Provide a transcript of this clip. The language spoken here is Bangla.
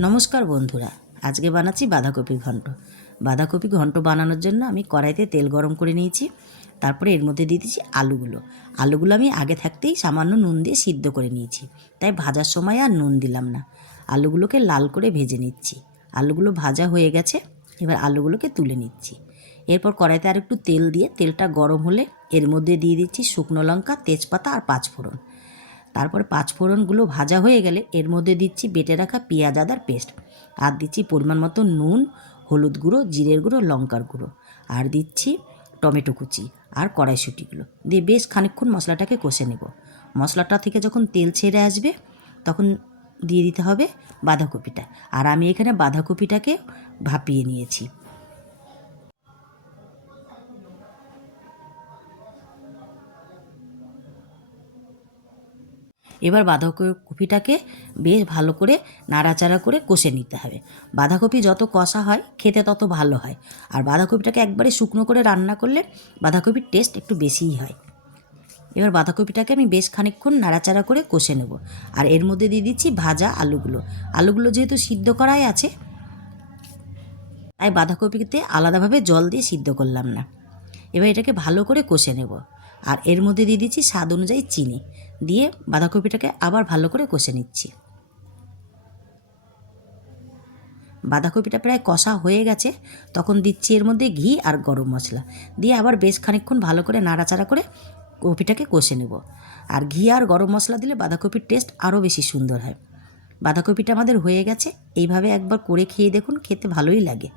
নমস্কার বন্ধুরা, আজকে বানাচ্ছি বাঁধাকপি ঘন্ট। বাঁধাকপি ঘন্ট বানানোর জন্য আমি কড়াইতে তেল গরম করে নিয়েছি। তারপরে এর মধ্যে দিয়ে দিচ্ছি আলুগুলো আমি আগে থাকতেই সামান্য নুন দিয়ে সিদ্ধ করে নিয়েছি, তাই ভাজার সময় আর নুন দিলাম না। আলুগুলোকে লাল করে ভেজে নিচ্ছি। আলুগুলো ভাজা হয়ে গেছে, এবার আলুগুলোকে তুলে নিচ্ছি। এরপর কড়াইতে আর একটু তেল দিয়ে তেলটা গরম হলে এর মধ্যে দিয়ে দিচ্ছি শুকনো লঙ্কা, তেজপাতা আর পাঁচফোড়ন। তারপরে পাঁচফোড়নগুলো ভাজা হয়ে গেলে এর মধ্যে দিচ্ছি বেটে রাখা পেঁয়াজ আদার পেস্ট, আর দিচ্ছি পরিমাণ মতো নুন, হলুদ গুঁড়ো, জিরের গুঁড়ো, লঙ্কার গুঁড়ো, আর দিচ্ছি টমেটো কুচি আর কড়াইশুঁটিগুলো দিয়ে বেশ খানিকক্ষণ মশলাটাকে কষে নেব। মশলাটা থেকে যখন তেল ছেড়ে আসবে তখন দিয়ে দিতে হবে বাঁধাকপিটা, আর আমি এখানে বাঁধাকপিটাকে ভাপিয়ে নিয়েছি। এবার বাঁধাকপিটাকে বেশ ভালো করে নাড়াচাড়া করে কষে নিতে হবে। বাঁধাকপি যত কষা হয় খেতে তত ভালো হয়, আর বাঁধাকপিটাকে একবারে শুকনো করে রান্না করলে বাঁধাকপির টেস্ট একটু বেশিই হয়। এবার বাঁধাকপিটাকে আমি বেশ খানিকক্ষণ নাড়াচাড়া করে কষে নেব, আর এর মধ্যে দিয়ে দিচ্ছি ভাজা আলুগুলো যেহেতু সিদ্ধ করাই আছে, তাই বাঁধাকপিতে আলাদাভাবে জল দিয়ে সিদ্ধ করলাম না। এবার এটাকে ভালো করে কষে নেব, আর এর মধ্যে দিয়ে দিচ্ছি স্বাদ অনুযায়ী চিনি দিয়ে বাঁধাকপিটাকে আবার ভালো করে কষে নিচ্ছি। বাঁধাকপিটা প্রায় কষা হয়ে গেছে, তখন দিচ্ছি এর মধ্যে ঘি আর গরম মশলা দিয়ে আবার বেশ খানিকক্ষণ ভালো করে নাড়াচাড়া করে কপিটাকে কষে নেব। আর ঘি আর গরম মশলা দিলে বাঁধাকপির টেস্ট আরও বেশি সুন্দর হয়। বাঁধাকপিটা আমাদের হয়ে গেছে, এইভাবে একবার করে খেয়ে দেখুন, খেতে ভালোই লাগে।